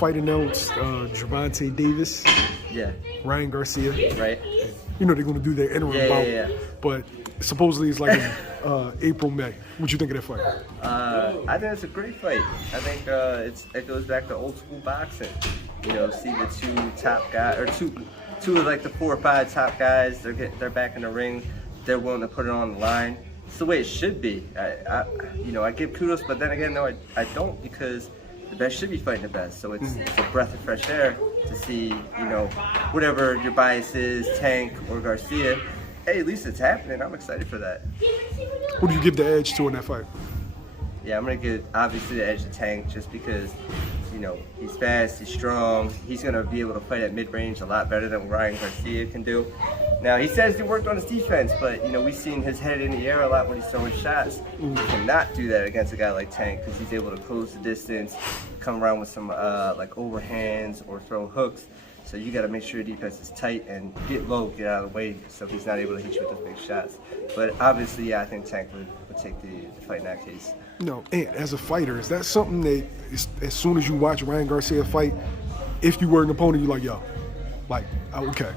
fight announced Gervonta Davis, Yeah. Ryan Garcia. Right. You know they're going to do their interim bout, but supposedly it's like in April, May. What you think of that fight? I think it's a great fight. I think it goes back to old school boxing. You know, see the two top guys, or two of like the 4 or 5 top guys. They're back in the ring. They're willing to put it on the line. It's the way it should be. I give kudos, but then again, no, I don't, because the best should be fighting the best. So it's a breath of fresh air to see, whatever your bias is, Tank or Garcia. Hey, at least it's happening. I'm excited for that. Who do you give the edge to in that fight? Yeah, I'm gonna give obviously the edge to Tank, just because he's fast, he's strong, he's gonna be able to fight at mid-range a lot better than what Ryan Garcia can do. Now he says he worked on his defense, but we've seen his head in the air a lot when he's throwing shots. He cannot do that against a guy like Tank, because he's able to close the distance, come around with some like overhands or throw hooks. So you got to make sure your defense is tight and get low, get out of the way, so he's not able to hit you with those big shots. But obviously, yeah, I think Tank would take the fight in that case. No, and as a fighter, is that something that as soon as you watch Ryan Garcia fight, if you were an opponent, you're like, yo, okay,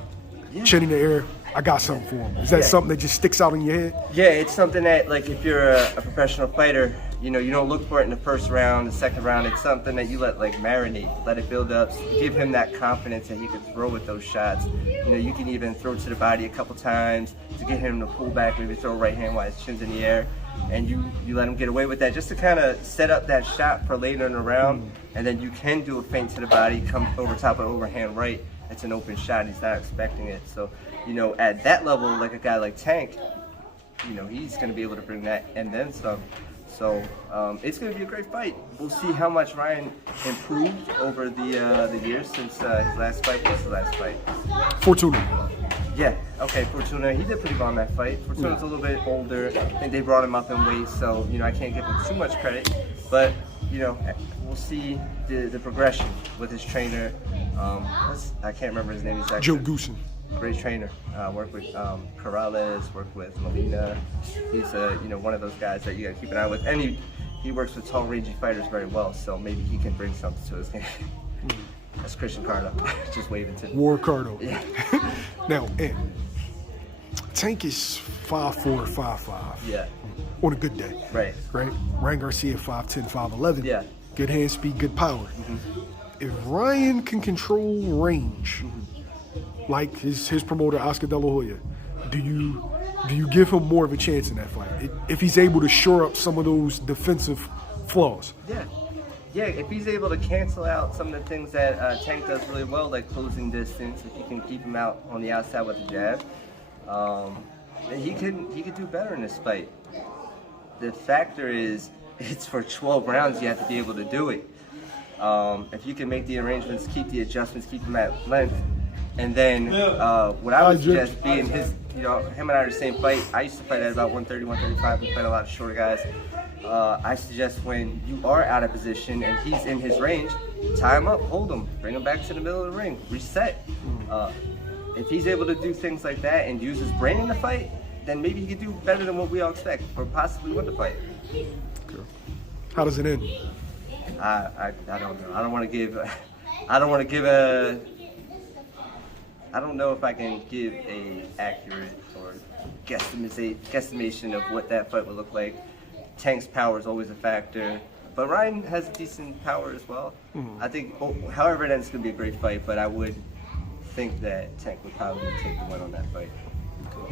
chin in the air, I got something for him. Is that something that just sticks out in your head? Yeah, it's something that, like, if you're a professional fighter, you don't look for it in the first round, the second round. It's something that you let marinate, let it build up, give him that confidence that he can throw with those shots. You can even throw to the body a couple times to get him to pull back, maybe throw a right hand while his chin's in the air, and you let him get away with that, just to kind of set up that shot for later in the round. And then you can do a feint to the body, come over top of overhand right. It's an open shot, he's not expecting it. So, at that level, like a guy like Tank, he's going to be able to bring that and then some. So it's going to be a great fight. We'll see how much Ryan improved over the years since his last fight. What's his last fight? Fortuna. Yeah, okay, Fortuna. He did pretty well in that fight. Fortuna's a little bit older. I think they brought him up in weight, so I can't give him too much credit. But we'll see the progression with his trainer. I can't remember his name exactly. Joe Goosen. Great trainer. Worked with Corrales, worked with Molina. He's one of those guys that you gotta keep an eye with. And he works with tall, rangy fighters very well, so maybe he can bring something to his game. That's Christian Cardo, just waving to War Cardo. Yeah. Now, Tank is 5'4", 5'5". Yeah. On a good day. Right. Ryan Garcia 5'10", 5'11". Yeah. Good hand speed, good power. If Ryan can control range, like his promoter Oscar De La Hoya, do you give him more of a chance in that fight if he's able to shore up some of those defensive flaws? Yeah, if he's able to cancel out some of the things that Tank does really well, like closing distance, if he can keep him out on the outside with the jab, he could do better in this fight. The factor is, it's for 12 rounds. You have to be able to do it. If you can make the arrangements, keep the adjustments, keep him at length, and then what I would suggest being him and I are the same fight. I used to fight at about 130, 135. We fight a lot of shorter guys. I suggest when you are out of position and he's in his range, tie him up, hold him, bring him back to the middle of the ring, reset. If he's able to do things like that and use his brain in the fight, then maybe he could do better than what we all expect, or possibly win the fight. Cool. How does it end? I don't know. I don't know if I can give a accurate or guesstimation of what that fight would look like. Tank's power is always a factor, but Ryan has decent power as well. I think, however it ends, it's going to be a great fight, but I would think that Tank would probably take the win on that fight. Cool.